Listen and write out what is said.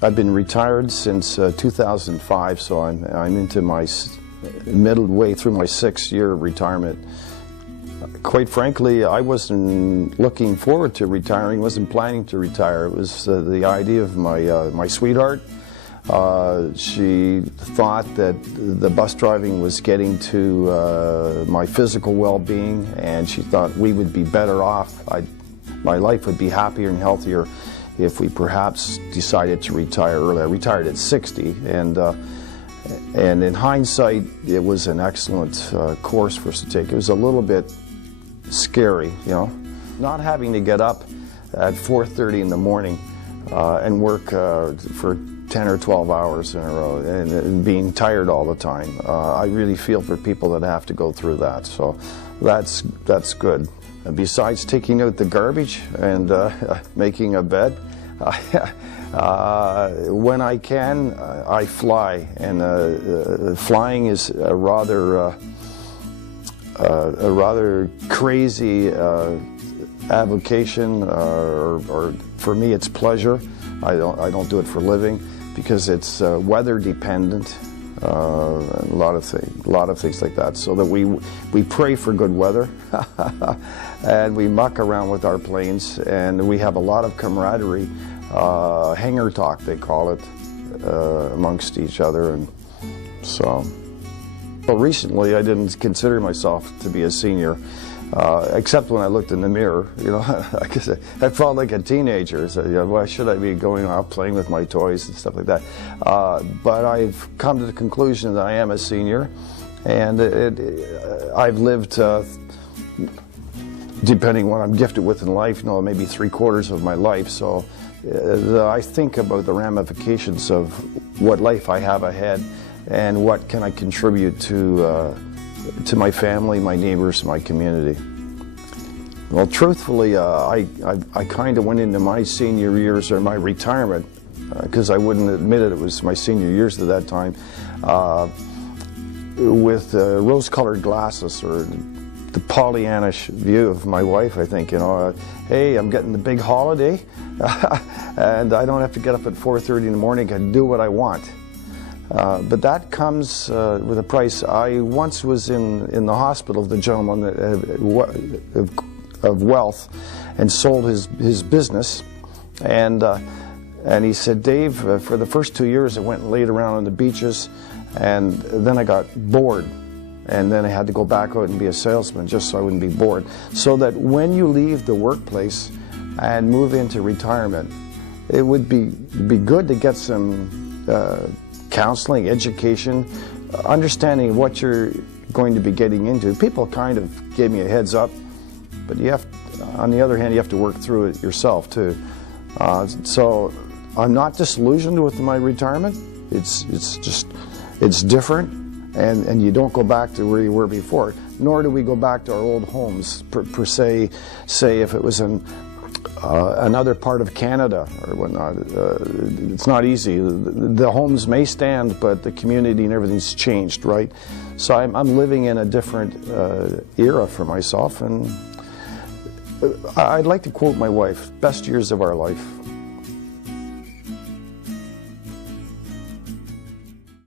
I've been retired since 2005, so I'm into my midway through my 6th year of retirement. Quite frankly, I wasn't looking forward to retiring, wasn't planning to retire. It was the idea of my sweetheart. She thought that the bus driving was getting to my physical well-being, and she thought we would be better off. My life would be happier and healthier if we perhaps decided to retire early. I retired at 60, and in hindsight, it was an excellent course for us to take. It was a little bit scary, you know, not having to get up at 4:30 in the morning and work for 10 or 12 hours in a row and being tired all the time. I really feel for people that have to go through that, so that's good. And besides taking out the garbage and making a bed, when I can, I fly, and flying is a rather crazy avocation, or for me it's pleasure. I don't do it for living because it's weather dependent, and a lot of things like that. So that we pray for good weather, and we muck around with our planes, and we have a lot of camaraderie, hangar talk they call it, amongst each other, and so. Well, recently I didn't consider myself to be a senior, except when I looked in the mirror. You know, I felt like a teenager. So, you know, why should I be going out playing with my toys and stuff like that? But I've come to the conclusion that I am a senior, and I've lived, depending what I'm gifted with in life, you know, maybe 3/4 of my life. So I think about the ramifications of what life I have ahead, and what can I contribute to my family, my neighbors, my community. Well, truthfully, I kind of went into my senior years, or my retirement, because I wouldn't admit it, it was my senior years at that time, with rose-colored glasses, or the Pollyannish view of my wife, I think, you know, hey, I'm getting the big holiday, and I don't have to get up at 4:30 in the morning, I can do what I want. But that comes with a price. I once was in the hospital of the gentleman of wealth, and sold his business, and he said, Dave, for the first 2 years I went and laid around on the beaches, and then I got bored, and then I had to go back out and be a salesman just so I wouldn't be bored. So that when you leave the workplace and move into retirement, it would be good to get some counseling, education, understanding what you're going to be getting into. People kind of gave me a heads up, but you have, on the other hand, you have to work through it yourself too. So I'm not disillusioned with my retirement. It's different, and you don't go back to where you were before, nor do we go back to our old homes per se. Say if it was another part of Canada or whatnot. It's not easy. The homes may stand, but the community and everything's changed, right? So I'm living in a different era for myself, and I'd like to quote my wife, best years of our life.